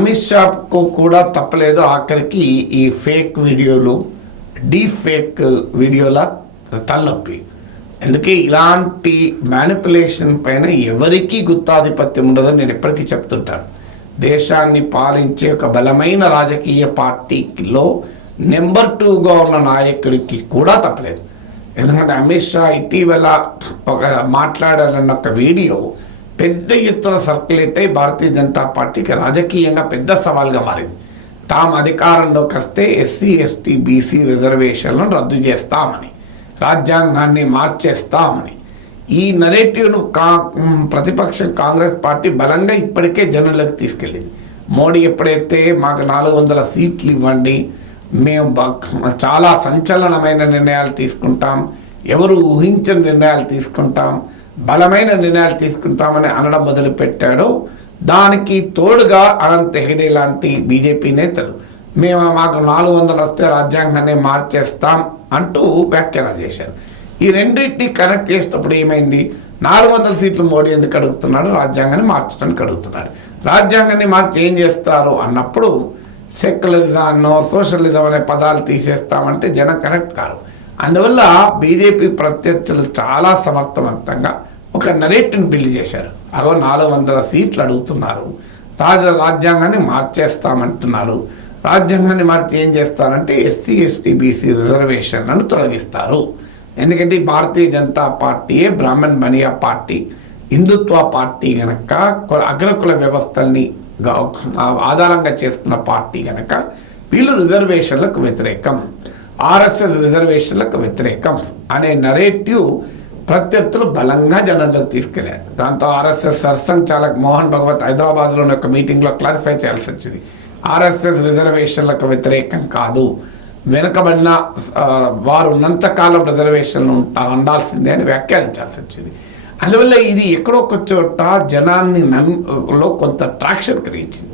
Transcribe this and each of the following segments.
అమిత్ షాకు కూడా తప్పలేదు ఆఖరికి ఈ ఫేక్ వీడియోలు డీప్ ఫేక్ వీడియోల తలనొప్పి. అందుకే ఇలాంటి మ్యానిపులేషన్ పైన ఎవరికీ గుత్తాధిపత్యం ఉండదని నేను ఎప్పటికీ చెప్తుంటాను. దేశాన్ని పాలించే ఒక బలమైన రాజకీయ పార్టీలో నెంబర్ 2గా ఉన్న నాయకుడికి కూడా తప్పలేదు. ఎందుకంటే అమిత్ షా ఇటీవల ఒక మాట్లాడాలన్న ఒక వీడియో పెద్ద ఎత్తున సర్క్యులేట్ అయి భారతీయ జనతా పార్టీకి రాజకీయంగా పెద్ద సవాల్గా మారింది. తాము అధికారంలోకి వస్తే ఎస్సీ ఎస్టీ బీసీ రిజర్వేషన్లను రద్దు చేస్తామని, రాజ్యాంగాన్ని మార్చేస్తామని ఈ నరేటివ్ను ప్రతిపక్షం కాంగ్రెస్ పార్టీ బలంగా ఇప్పటికే జనంలోకి తీసుకెళ్ళింది. మోడీ ఎప్పుడైతే మాకు 400 సీట్లు ఇవ్వండి, మేము చాలా సంచలనమైన నిర్ణయాలు తీసుకుంటాం, ఎవరు ఊహించని నిర్ణయాలు తీసుకుంటాం, బలమైన నిర్ణయాలు తీసుకుంటామని అనడం మొదలుపెట్టాడో దానికి తోడుగా అనంత్ హెగడే లాంటి బీజేపీ నేతలు మాకు 400 వస్తే రాజ్యాంగాన్ని మార్చేస్తాం అంటూ వ్యాఖ్యానాలు చేశారు. ఈ రెండింటిని కనెక్ట్ చేసినప్పుడు ఏమైంది? 400 సీట్లు మోడీ ఎందుకు అడుగుతున్నాడు? రాజ్యాంగాన్ని మార్చడానికి అడుగుతున్నాడు. రాజ్యాంగాన్ని మార్చి ఏం చేస్తారు అన్నప్పుడు సెక్యులరిజాన్నో సోషలిజం అనే పదాలు తీసేస్తామంటే జనం కనెక్ట్ కారు. అందువల్ల బీజేపీ ప్రత్యర్థులు చాలా సమర్థవంతంగా ఒక నరేటివ్ని బిల్డ్ చేశారు. 400 సీట్లు అడుగుతున్నారు, రాజ్యాంగాన్ని మార్చేస్తామంటున్నారు. రాజ్యాంగాన్ని మార్చి ఏం చేస్తారంటే ఎస్సీ ఎస్టీ బీసీ రిజర్వేషన్లను తొలగిస్తారు. ఎందుకంటే భారతీయ జనతా పార్టీయే బ్రాహ్మణ్ బనియా పార్టీ, హిందుత్వ పార్టీ కనుక, అగ్రకుల వ్యవస్థల్ని ఆధారంగా చేసుకున్న పార్టీ కనుక వీళ్ళు రిజర్వేషన్లకు వ్యతిరేకం, ఆర్ఎస్ఎస్ రిజర్వేషన్లకు వ్యతిరేకం అనే నరేటివ్ ప్రత్యర్థులు బలంగా జనంలోకి తీసుకెళ్ళారు. దాంతో ఆర్ఎస్ఎస్ సర్సంఘచాలక్ మోహన్ భగవత్ హైదరాబాద్లోని ఒక మీటింగ్లో క్లారిఫై చేయాల్సి వచ్చింది. ఆర్ఎస్ఎస్ రిజర్వేషన్లకు వ్యతిరేకం కాదు, వెనుకబడిన వారు ఉన్నంతకాలం రిజర్వేషన్లు ఉండాల్సిందే అని వ్యాఖ్యానించాల్సి వచ్చింది. అందువల్ల ఇది ఎక్కడో ఒక చోట జనాన్ని లో కొంత ట్రాక్షన్ కలిగించింది.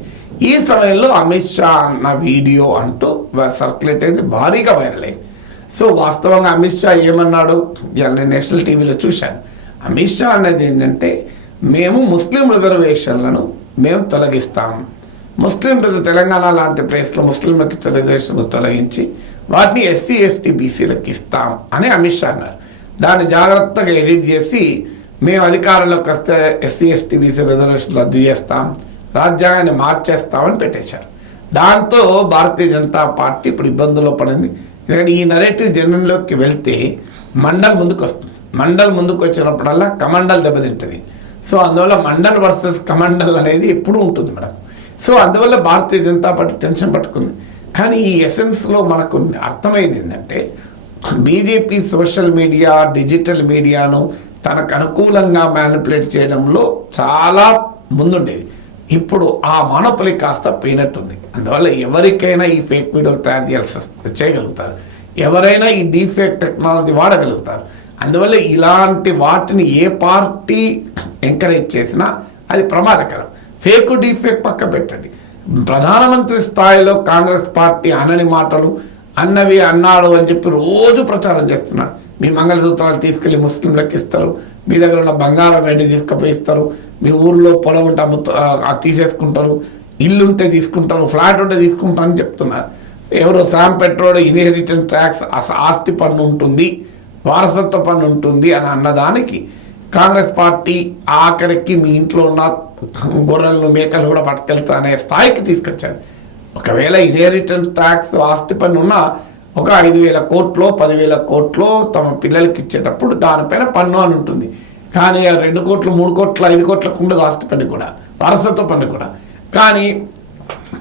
ఈ సమయంలో అమిత్ షా అన్న వీడియో అంటూ సర్క్యులేట్ అయింది, భారీగా వైరల్ అయింది. సో వాస్తవంగా అమిత్ షా ఏమన్నాడు? నేను నేషనల్ టీవీలో చూశాను. అమిత్ షా అనేది ఏంటంటే మేము ముస్లిం రిజర్వేషన్లను మేము తొలగిస్తాం, తెలంగాణ లాంటి ప్లేస్లో ముస్లింల రిజర్వేషన్లు తొలగించి వాటిని ఎస్సీ ఎస్టీ బీసీలకు ఇస్తాం అని అమిత్ షా అన్నారు. దాన్ని జాగ్రత్తగా ఎడిట్ చేసి మేము అధికారంలోకి వస్తే ఎస్సీ ఎస్టీ బీసీ రిజర్వేషన్లు రద్దు చేస్తాం, రాజ్యాంగాన్ని మార్చేస్తామని పెట్టేశారు. దాంతో భారతీయ జనతా పార్టీ ఇప్పుడు ఇబ్బందుల్లో పడింది. ఎందుకంటే ఈ నరేటివ్ జనంలోకి వెళ్తే మండల్ ముందుకు వస్తుంది. మండల్ ముందుకు వచ్చినప్పుడల్లా కమండల్ దెబ్బతింటుంది. సో అందువల్ల మండల్ వర్సెస్ కమండల్ అనేది ఎప్పుడూ ఉంటుంది మనకు. సో అందువల్ల భారతీయ జనతా పార్టీ టెన్షన్ పట్టుకుంది. కానీ ఈ ఎసెన్స్లో మనకు అర్థమైంది ఏంటంటే బీజేపీ సోషల్ మీడియా డిజిటల్ మీడియాను తనకు అనుకూలంగా మ్యానిపులేట్ చేయడంలో చాలా ముందుండేది. ఇప్పుడు ఆ మానోపలి కాస్త పోయినట్టుంది. అందువల్ల ఎవరికైనా ఈ ఫేక్ వీడియోలు తయారు చేయగలుగుతారు, ఎవరైనా ఈ డీఫేక్ టెక్నాలజీ వాడగలుగుతారు. అందువల్ల ఇలాంటి వాటిని ఏ పార్టీ ఎంకరేజ్ చేసినా అది ప్రమాదకరం. ఫేక్ డీఫేక్ పక్క పెట్టండి. ప్రధానమంత్రి స్థాయిలో కాంగ్రెస్ పార్టీ అనని మాటలు అన్నవి అన్నాడు అని చెప్పి రోజు ప్రచారం చేస్తున్నారు. మీ మంగళసూత్రాలు తీసుకెళ్ళి ముస్లింలకు ఇస్తారు, మీ దగ్గర ఉన్న బంగారం వెండి తీసుకుపోయి ఇస్తారు, మీ ఊర్లో పొలం ఉంటే తీసేసుకుంటారు, ఇల్లు ఉంటే తీసుకుంటారు, ఫ్లాట్ ఉంటే తీసుకుంటారు అని చెప్తున్నారు. ఎవరో శామ్ పెట్రోల్ ఇన్హెరిటెన్స్ ట్యాక్స్ ఆస్తి పన్ను ఉంటుంది, వారసత్వ పన్ను ఉంటుంది అని అన్నదానికి కాంగ్రెస్ పార్టీ ఆఖరికి మీ ఇంట్లో ఉన్న గొర్రెలను మేకలు కూడా పట్టుకెళ్తా అనే స్థాయికి తీసుకొచ్చారు. ఒకవేళ ఇన్హెరిటెన్స్ ట్యాక్స్ ఆస్తి పన్ను ఉన్న ఒక 5,000 కోట్లో 10,000 కోట్లో తమ పిల్లలకి ఇచ్చేటప్పుడు దానిపైన పన్ను అని ఉంటుంది. కానీ 2 కోట్లు 3 కోట్లు 5 కోట్లకు ఉండదు ఆస్తి పన్ను కూడా, వారసత్వ పన్ను కూడా. కానీ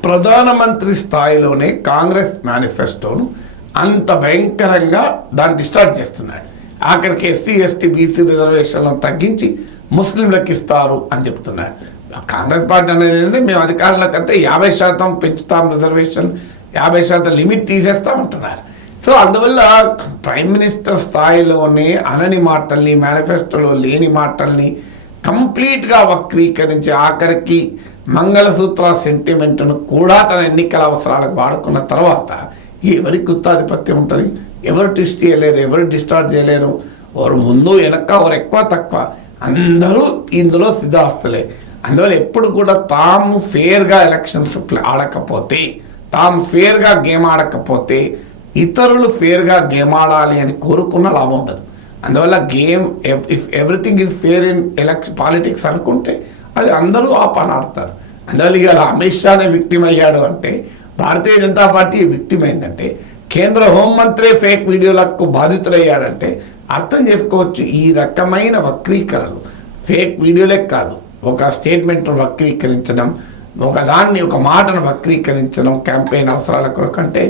ప్రధానమంత్రి స్థాయిలోనే కాంగ్రెస్ మేనిఫెస్టోను అంత భయంకరంగా దాన్ని డిస్టార్ట్ చేస్తున్నాడు. ఆఖరికి ఎస్సీ ఎస్టీ బీసీ రిజర్వేషన్లను తగ్గించి ముస్లింలకు ఇస్తారు అని చెప్తున్నాడు. కాంగ్రెస్ పార్టీ అనేది ఏంటంటే మేము అధికారంలోకి అయితే 50% పెంచుతాం, రిజర్వేషన్ 50% లిమిట్ తీసేస్తామంటున్నారు. సో అందువల్ల ప్రైమ్ మినిస్టర్ స్థాయిలోనే అనని మాటల్ని, మేనిఫెస్టోలో లేని మాటల్ని కంప్లీట్గా వక్రీకరించి ఆఖరికి మంగళసూత్ర సెంటిమెంట్ను కూడా తన ఎన్నికల అవసరాలకు వాడుకున్న తర్వాత ఎవరికి గుత్తాధిపత్యం ఉంటుంది? ఎవరు ట్విస్ట్ చేయలేరు, ఎవరు డిస్టార్ట్ చేయలేరు. ఎవరు ముందు వెనక, ఎవరు ఎక్కువ తక్కువ, అందరూ ఇందులో సిద్ధాస్తులే. అందువల్ల ఎప్పుడు కూడా తాము ఫేర్గా ఎలక్షన్స్ ఆడకపోతే, తాము ఫేర్గా గేమ్ ఆడకపోతే ఇతరులు ఫేర్గా గేమ్ ఆడాలి అని కోరుకున్న లాభం ఉండదు. అందువల్ల game if everything is fair in politics అనుకుంటే అది అందరూ ఆ పని ఆడతారు. అందువల్ల ఇవాళ అమిత్ షానే విక్టిమ్ అయ్యాడు అంటే, భారతీయ జనతా పార్టీ విక్టిమ్ అయిందంటే, కేంద్ర హోంమంత్రి ఫేక్ వీడియోలకు బాధితులయ్యాడంటే అర్థం చేసుకోవచ్చు. ఈ రకమైన వక్రీకరణలు ఫేక్ వీడియోలే కాదు, ఒక స్టేట్మెంట్ వక్రీకరించడం, ఒక మాటను వక్రీకరించడం క్యాంపెయిన్ అవసరాల కొరకు, అంటే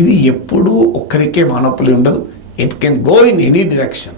ఇది ఎప్పుడూ ఒక్కరికే మానోపలి ఉండదు. It can go in any direction.